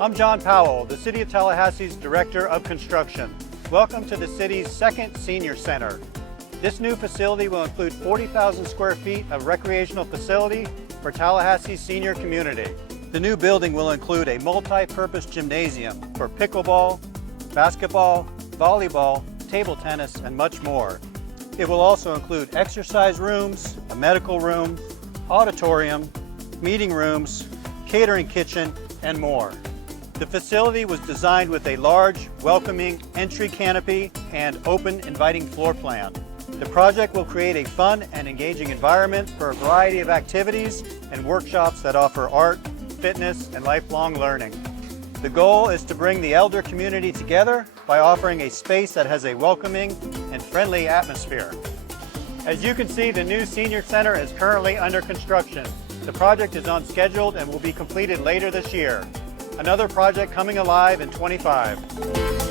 I'm John Powell, the City of Tallahassee's Director of Construction. Welcome to the city's second senior center. This new facility will include 40,000 square feet of recreational facility for Tallahassee's senior community. The new building will include a multi-purpose gymnasium for pickleball, basketball, volleyball, table tennis, and much more. It will also include exercise rooms, a medical room, auditorium, meeting rooms, catering kitchen, and more. The facility was designed with a large, welcoming entry canopy and open, inviting floor plan. The project will create a fun and engaging environment for a variety of activities and workshops that offer art, fitness, and lifelong learning. The goal is to bring the elder community together by offering a space that has a welcoming and friendly atmosphere. As you can see, the new senior center is currently under construction. The project is on schedule and will be completed later this year. Another project coming alive in '25.